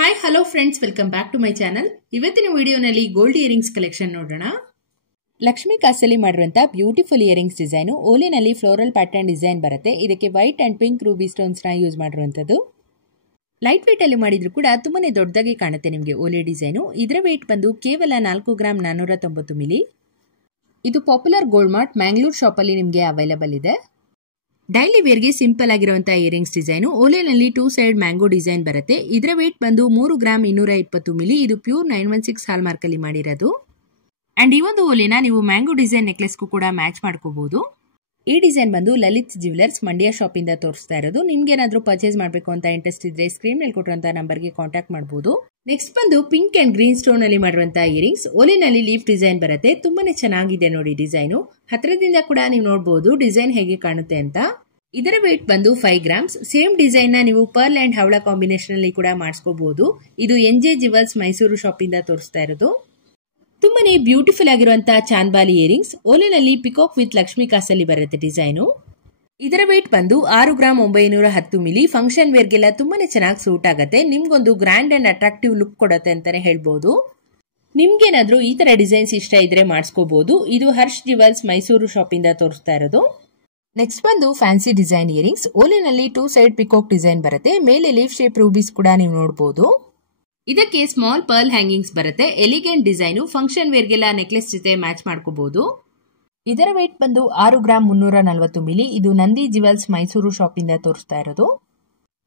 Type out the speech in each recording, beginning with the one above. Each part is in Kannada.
Hi hello friends, welcome back to my channel. ಇವತ್ತಿನ ವಿಡಿಯೋನಲ್ಲಿ ಗೋಲ್ಡ್ ಇಯರಿಂಗ್ಸ್ ಕಲೆಕ್ಷನ್ ನೋಡೋಣ. ಲಕ್ಷ್ಮಿ ಕಾಸಲ್ಲಿ ಮಾಡಿರುವಂತಹ ಬ್ಯೂಟಿಫುಲ್ ಇಯರಿಂಗ್ಸ್ ಡಿಸೈನು ಓಲೆನಲ್ಲಿ ಫ್ಲೋರಲ್ ಪ್ಯಾಟರ್ನ್ ಡಿಸೈನ್ ಬರುತ್ತೆ. ಇದಕ್ಕೆ white and pink ruby stones ನ ಯೂಸ್ ಮಾಡಿರುವಂತದ್ದು. ಲೈಟ್ ವೇಟ್ ಅಲ್ಲಿ ಮಾಡಿದ್ರು ಕೂಡ ತುಂಬಾನೇ ದೊಡ್ಡದಾಗಿ ಕಾಣುತ್ತೆ ನಿಮಗೆ ಓಲೆ ಡಿಸೈನು. ಇದರ ವೇಟ್ ಬಂದು ಕೇವಲ 4 ಗ್ರಾಮ್ 490 ಮಿಲಿ. ಇದು popular gold mart Mangalore shop ಅಲ್ಲಿ ನಿಮಗೆ ಅವೈಲೇಬಲ್ ಇದೆ. ಡೈಲಿ ವೇರ್ಗೆ ಸಿಂಪಲ್ ಆಗಿರುವಂತಹ ಇಯರಿಂಗ್ಸ್ ಡಿಸೈನು ಓಲೆನಲ್ಲಿ 2 ಸೈಡ್ ಮ್ಯಾಂಗೋ ಡಿಸೈನ್ ಬರುತ್ತೆ. ಇದರ ವೇಟ್ ಬಂದು 3 ಗ್ರಾಮ್ 220 ಮಿಲಿ. ಇದು ಪ್ಯೂರ್ 916 ಹಾಲ್ ಮಾರ್ಕ್ ಅಲ್ಲಿ ಮಾಡಿರೋದು. ಅಂಡ್ ಈ ಒಂದು ಓಲೆನ ನೀವು ಮ್ಯಾಂಗೋ ಡಿಸೈನ್ ನೆಕ್ಲೆಸ್ಗೂ ಕೂಡ ಮ್ಯಾಚ್ ಮಾಡ್ಕೋಬಹುದು. ಈ ಡಿಸೈನ್ ಬಂದು ಲಲಿತ್ ಜ್ಯುವೆಲರ್ಸ್ ಮಂಡ್ಯ ಶಾಪ್ ಇಂದ ತೋರಿಸ್ತಾ ಇರೋದು. ನಿಮ್ಗೆ ಏನಾದ್ರೂ ಪರ್ಚೇಸ್ ಮಾಡಬೇಕು ಅಂತ ಇಂಟ್ರೆಸ್ಟ್ ಇದ್ರೆ ಸ್ಕ್ರೀನ್ ಮೇಲೆ ಕೊಟ್ಟಿರುವಂತಹ ನಂಬರ್ಗೆ ಕಾಂಟ್ಯಾಕ್ಟ್ ಮಾಡಬಹುದು. ನೆಕ್ಸ್ಟ್ ಬಂದು ಪಿಂಕ್ ಅಂಡ್ ಗ್ರೀನ್ ಸ್ಟೋನ್ ಅಲ್ಲಿ ಮಾಡಿರುವಂತಹ ಇಯರಿಂಗ್ಸ್ ಓಲೆನಲ್ಲಿ ಲೀಫ್ ಡಿಸೈನ್ ಬರುತ್ತೆ. ತುಂಬಾನೇ ಚೆನ್ನಾಗಿದೆ ನೋಡಿ ಡಿಸೈನು. ಹತ್ರದಿಂದ ಕೂಡ ನೀವು ನೋಡಬಹುದು ಡಿಸೈನ್ ಹೇಗೆ ಕಾಣುತ್ತೆ ಅಂತ. ಇದರ ವೇಟ್ ಬಂದು 5 ಗ್ರಾಮ್ಸ್. ಸೇಮ್ ಡಿಸೈನ್ ನ ನೀವು ಪರ್ಲ್ ಅಂಡ್ ಹವಳ ಕಾಂಬಿನೇಷನ್ ಅಲ್ಲಿ ಕೂಡ ಮಾಡಿಸ್ಕೋಬಹುದು. ಇದು NJ ಜ್ಯುವೆಲ್ಸ್ ಮೈಸೂರು ಶಾಪ್ ಇಂದ ತೋರಿಸ್ತಾ ಇರೋದು. ತುಂಬಾನೇ ಬ್ಯೂಟಿಫುಲ್ ಆಗಿರುವಂತಹ ಚಾಂದ್ಬಾಲಿ ಇಯರಿಂಗ್ಸ್ ಓಲೆನಲ್ಲಿ ಪಿಕಾಕ್ ವಿತ್ ಲಕ್ಷ್ಮಿ ಕಾಸಲ್ಲಿ ಬರುತ್ತೆ ಡಿಸೈನು. ಇದರ ವೇಟ್ ಬಂದು 6 ಗ್ರಾಮ್ 910 ಮಿಲಿ. ಫಂಕ್ಷನ್ ವೇರ್ಗೆಲ್ಲ ತುಂಬಾನೇ ಚೆನ್ನಾಗಿ ಸೂಟ್ ಆಗುತ್ತೆ. ನಿಮ್ಗೊಂದು ಗ್ರ್ಯಾಂಡ್ ಅಂಡ್ ಅಟ್ರಾಕ್ಟಿವ್ ಲುಕ್ ಕೊಡುತ್ತೆ ಅಂತಾನೆ ಹೇಳ್ಬಹುದು. ನಿಮ್ಗೇನಾದ್ರೂ ಈ ತರ ಡಿಸೈನ್ಸ್ ಇಷ್ಟ ಇದ್ರೆ ಮಾಡಿಸ್ಕೋಬಹುದು. ಇದು ಹರ್ಷ್ ಜ್ಯುವೆಲ್ಸ್ ಮೈಸೂರು ಶಾಪ್ ಇಂದ ತೋರಿಸ್ತಾ ಇರೋದು. ನೆಕ್ಸ್ಟ್ ಬಂದು ಫ್ಯಾನ್ಸಿ ಡಿಸೈನ್ ಇಯರಿಂಗ್ಸ್ ಓಲೆನಲ್ಲಿ 2 ಸೈಡ್ ಪಿಕಾಕ್ ಡಿಸೈನ್ ಬರುತ್ತೆ. ಮೇಲೆ ಲೀಫ್ ಶೇಪ್ ರೂಬೀಸ್ ಕೂಡ ನೀವು ನೋಡಬಹುದು. ಇದಕ್ಕೆ ಸ್ಮಾಲ್ ಪರ್ಲ್ ಹ್ಯಾಂಗಿಂಗ್ಸ್ ಬರುತ್ತೆ. ಎಲಿಗೆಂಟ್ ಡಿಸೈನು ಫಂಕ್ಷನ್ ವೇರ್ಗೆಲ್ಲ ನೆಕ್ಲೆಸ್ ಜೊತೆ ಮ್ಯಾಚ್ ಮಾಡ್ಕೋಬಹುದು. ಇದರ ವೇಟ್ ಬಂದು 6 ಗ್ರಾಮ್ 340 ಮಿಲಿ. ಇದು ನಂದಿ ಜ್ಯುವೆಲ್ಸ್ ಮೈಸೂರು ಶಾಪ್ ಇಂದ ತೋರಿಸ್ತಾ ಇರೋದು.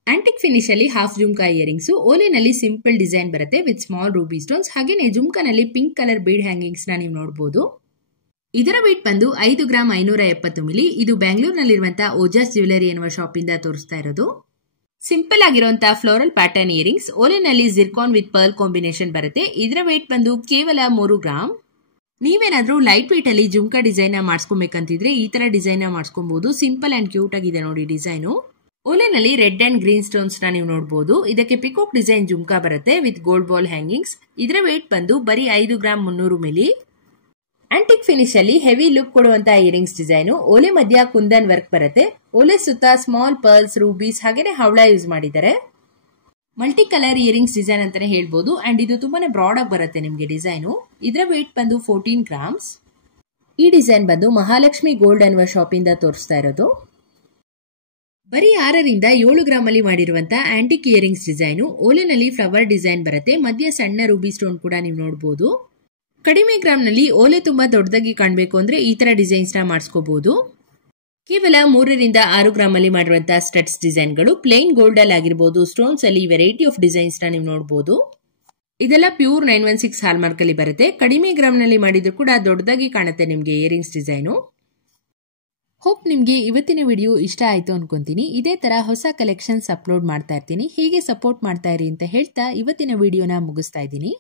ಆಂಟಿಕ್ ಫಿನಿಶ್ ಅಲ್ಲಿ ಹಾಫ್ ಜುಮ್ಕಾ ಇಯರಿಂಗ್ಸ್ ಓಲೆನಲ್ಲಿ ಸಿಂಪಲ್ ಡಿಸೈನ್ ಬರುತ್ತೆ ವಿತ್ ಸ್ಮಾಲ್ ರೂಬಿ ಸ್ಟೋನ್ಸ್. ಹಾಗೇನೆ ಜುಮ್ಕಾನಲ್ಲಿ ಪಿಂಕ್ ಕಲರ್ ಬೀಡ್ ಹ್ಯಾಂಗಿಂಗ್ಸ್ ನ ನೀವು ನೋಡಬಹುದು. ಇದರ ವೇಟ್ ಬಂದು 5 ಗ್ರಾಮ್ 570 ಮಿಲಿ. ಇದು ಬೆಂಗಳೂರಿನಲ್ಲಿರುವಂತಹ ಓಜಾಸ್ ಜ್ಯುವೆಲರಿ ಎನ್ನುವ ಶಾಪ್ ಇಂದ ತೋರಿಸ್ತಾ ಇರೋದು. ಸಿಂಪಲ್ ಆಗಿರುವಂತಹ ಫ್ಲೋರಲ್ ಪ್ಯಾಟರ್ನ್ ಇಯರಿಂಗ್ಸ್ ಓಲೆನಲ್ಲಿ ಜಿರ್ಕಾನ್ ವಿತ್ ಪರ್ಲ್ ಕಾಂಬಿನೇಷನ್ ಬರುತ್ತೆ. ಇದರ ವೇಟ್ ಬಂದು ಕೇವಲ 3 ಗ್ರಾಮ್. ನೀವೇನಾದ್ರೂ ಲೈಟ್ ವೇಟ್ ಅಲ್ಲಿ ಜುಮ್ಕಾ ಡಿಸೈನ್ ಮಾಡಿಸ್ಕೊಬೇಕಂತಿದ್ರೆ ಈ ತರ ಡಿಸೈನ್ ಮಾಡಿಸ್ಕೊಬಹುದು. ಸಿಂಪಲ್ ಅಂಡ್ ಕ್ಯೂಟ್ ಆಗಿದೆ ನೋಡಿ ಡಿಸೈನು. ಓಲೆನಲ್ಲಿ ರೆಡ್ ಅಂಡ್ ಗ್ರೀನ್ ಸ್ಟೋನ್ಸ್ ನ ನೀವು ನೋಡಬಹುದು. ಇದಕ್ಕೆ ಪಿಕಾಕ್ ಡಿಸೈನ್ ಜುಮ್ಕಾ ಬರುತ್ತೆ ವಿತ್ ಗೋಲ್ಡ್ ಬಾಲ್ ಹ್ಯಾಂಗಿಂಗ್ಸ್. ಇದರ ವೇಟ್ ಬಂದು ಬರೀ 5 ಗ್ರಾಮ್ 300 ಮಿಲಿ. ಆಂಟಿಕ್ ಫಿನಿಶ್ ಅಲ್ಲಿ ಹೆವಿ ಲುಕ್ ಕೊಡುವಂತಹ ಇಯರಿಂಗ್ಸ್ ಡಿಸೈನು ಓಲೆ ಮಧ್ಯ ಕುಂದನ್ ವರ್ಕ್ ಬರುತ್ತೆ. ಓಲೆ ಸುತ್ತ ಸ್ಮಾಲ್ ಪರ್ಲ್ಸ್ ರೂಬೀಸ್ ಹಾಗೇನೆ ಹವಳ ಯೂಸ್ ಮಾಡಿದ್ದಾರೆ. ಮಲ್ಟಿ ಕಲರ್ ಇಯರಿಂಗ್ಸ್ ಡಿಸೈನ್ ಅಂತಾನೆ ಹೇಳ್ಬಹುದು. ಅಂಡ್ ಇದು ತುಂಬಾನೇ ಬ್ರಾಡ್ ಆಗಿ ಬರುತ್ತೆ ನಿಮಗೆ ಡಿಸೈನು. ಇದರ ವೇಟ್ ಬಂದು 14 ಗ್ರಾಮ್ಸ್. ಈ ಡಿಸೈನ್ ಬಂದು ಮಹಾಲಕ್ಷ್ಮಿ ಗೋಲ್ಡ್ ಅನ್ನುವ ಶಾಪ್ ಇಂದ ತೋರಿಸ್ತಾ ಇರೋದು. ಬರೀ 6 ರಿಂದ 7 ಗ್ರಾಮ್ ಅಲ್ಲಿ ಮಾಡಿರುವಂತಹ ಆಂಟಿಕ್ ಇಯರಿಂಗ್ಸ್ ಡಿಸೈನು ಓಲೆನಲ್ಲಿ ಫ್ಲವರ್ ಡಿಸೈನ್ ಬರುತ್ತೆ. ಮಧ್ಯ ಸಣ್ಣ ರೂಬಿ ಸ್ಟೋನ್ ಕೂಡ ನೀವು ನೋಡಬಹುದು. ಕಡಿಮೆ ಗ್ರಾಮ್ ನಲ್ಲಿ ಓಲೆ ತುಂಬಾ ದೊಡ್ಡದಾಗಿ ಕಾಣಬೇಕು ಅಂದ್ರೆ ಈ ತರ ಡಿಸೈನ್ಸ್ ನ ಮಾಡಿಸ್ಕೋಬಹುದು. ಕೇವಲ 3 ರಿಂದ 6 ಗ್ರಾಮ್ ಅಲ್ಲಿ ಮಾಡಿರುವಂತಹ ಸ್ಟಡ್ಸ್ ಡಿಸೈನ್ಗಳು ಪ್ಲೇನ್ ಗೋಲ್ಡ್ ಅಲ್ಲಿ ಆಗಿರಬಹುದು. ಸ್ಟೋನ್ಸ್ ಅಲ್ಲಿ ವೆರೈಟಿ ಆಫ್ ಡಿಸೈನ್ಸ್ ನ ನೀವು ನೋಡಬಹುದು. ಇದೆಲ್ಲ ಪ್ಯೂರ್ 916 ಹಾಲ್ ಮಾರ್ಕ್ ಅಲ್ಲಿ ಬರುತ್ತೆ. ಕಡಿಮೆ ಗ್ರಾಮ್ ನಲ್ಲಿ ಮಾಡಿದ್ರು ಕೂಡ ದೊಡ್ಡದಾಗಿ ಕಾಣುತ್ತೆ ನಿಮಗೆ ಇಯರಿಂಗ್ಸ್ ಡಿಸೈನು. ಹೋಪ್ ನಿಮ್ಗೆ ಇವತ್ತಿನ ವಿಡಿಯೋ ಇಷ್ಟ ಆಯ್ತು ಅನ್ಕೊಂತೀನಿ. ಇದೇ ತರ ಹೊಸ ಕಲೆಕ್ಷನ್ಸ್ ಅಪ್ಲೋಡ್ ಮಾಡ್ತಾ ಇರ್ತೀನಿ. ಹೀಗೆ ಸಪೋರ್ಟ್ ಮಾಡ್ತಾ ಇರಿ ಅಂತ ಹೇಳ್ತಾ ಇವತ್ತಿನ ವಿಡಿಯೋನ ಮುಗಿಸ್ತಾ ಇದ್ದೀನಿ.